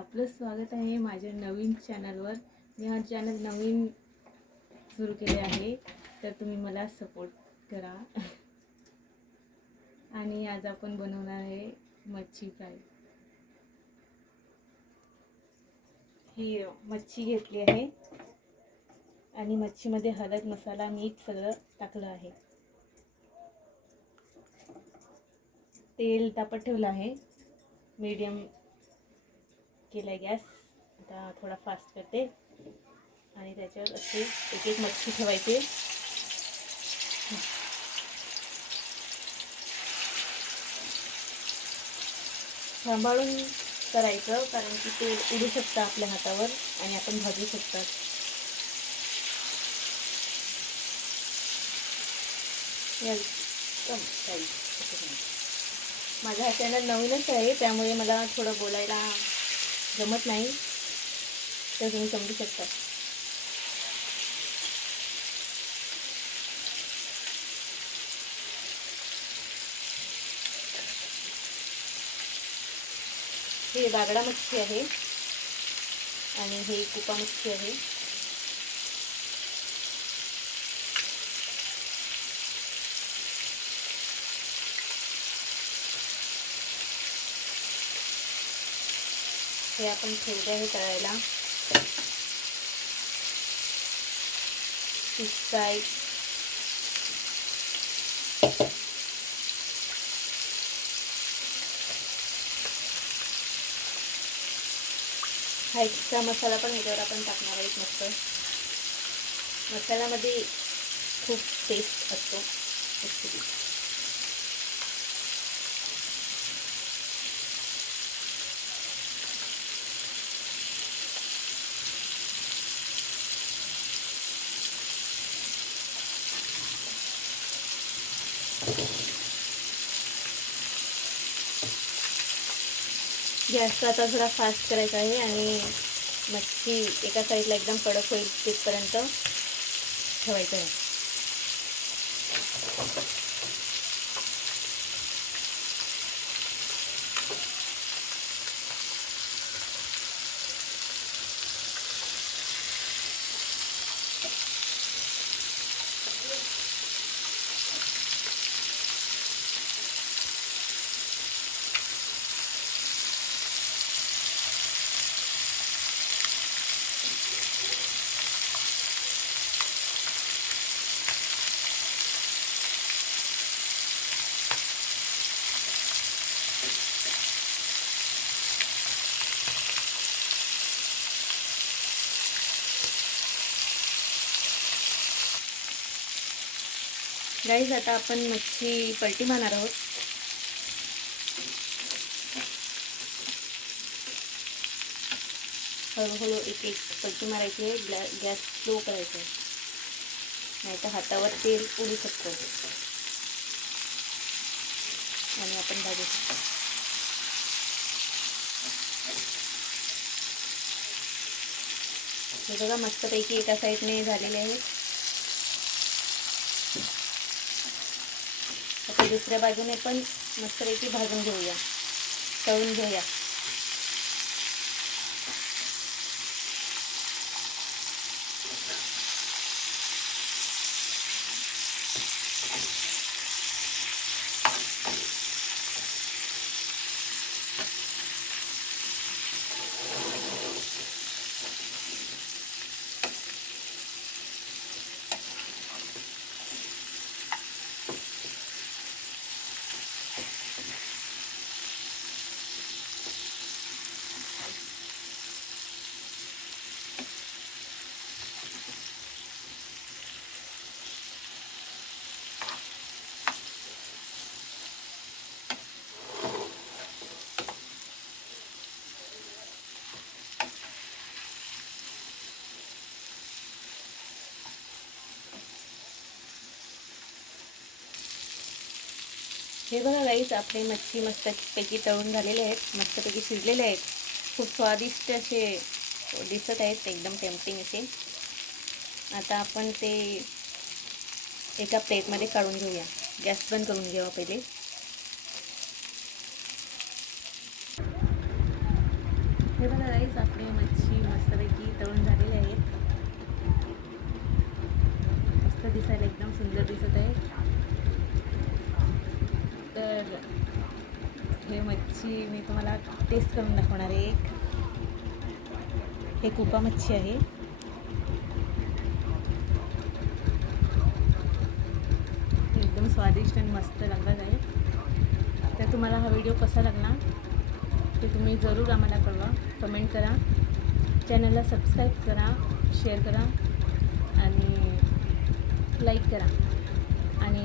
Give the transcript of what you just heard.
आपलं स्वागत आहे माझ्या नवीन चॅनलवर। मी हा चॅनल नवीन सुरू केले आहे, तर तुम्ही मला सपोर्ट करा। आणि आज आपण बनवणार आहे मच्छी फ्राय। ही मच्छी घेतली आहे आणि मच्छीमध्ये हळद, मसाला, मीठ सगळं टाकलं आहे। तेल तापत ठेवलं आहे, मीडियम केला गॅस। आता थोडा फास्ट करते आणि त्याच्यावर असे एक एक मच्छी ठेवायचे। सांभाळून करायचं, कारण की ते उडू शकतं आपल्या हातावर आणि आपण भाजू शकतात। माझा हा चॅनल नवीनच आहे, त्यामुळे मला थोडं बोलायला जमत नाही, तर तुम्ही समजू शकता। हे बागडा मच्छी आहे आणि हे कुपा मच्छी आहे। हे आपण ठेवले आहे तळायला। फिश फ्राय, हा एक्स्ट्रा मसाला पण याच्यावर आपण टाकणार आहे। मस्त मसाल्यामध्ये खूप टेस्ट असतो। गॅस आता थोडा फास्ट करायचा आहे आणि मच्छी एका साईडला एकदम कडक होईल तिथपर्यंत ठेवायचं आहे। गाईज, आता आपण मच्छी पलटी मारणार आहोत। हळूहळू एक एक पलटी मारायची आहे। गॅस स्लो करायचा आहे, नाहीतर हातावर तेल उडू शकतं आणि आपण भाजू शकतो। हे बघा, मस्तपैकी एका साईडने झालेले आहेत। आता दुसऱ्या बाजूने पण मस्तपैकी भाजून घेऊया, तळून घेऊया। हे बघा गाईस, आपले मच्छी मस्तपैकी तळून झालेले आहेत, मस्तपैकी शिजलेले आहेत। खूप स्वादिष्ट असे दिसत आहेत, एकदम टेम्पटिंग असे। आता आपण ते एका प्लेटमध्ये काढून घेऊया। गॅस बंद करून घेऊया पहिले। हे बघा गाईस आपली मच्छी मस्तपैकी तळून झालेली आहेत. मस्त दिसायला एकदम सुंदर दिसत आहे. तर हे मच्छी मी तुम्हाला टेस्ट करून दाखवणार आहे. हे कुपा मच्छी आहे. एकदम स्वादिष्ट आणि मस्त लागत आहे. तर तुम्हाला हा व्हिडिओ कसा लागला ते तुम्ही जरूर आम्हाला कळवा, कमेंट करा, चॅनलला सबस्क्राईब करा, शेअर करा आणि लाईक करा आणि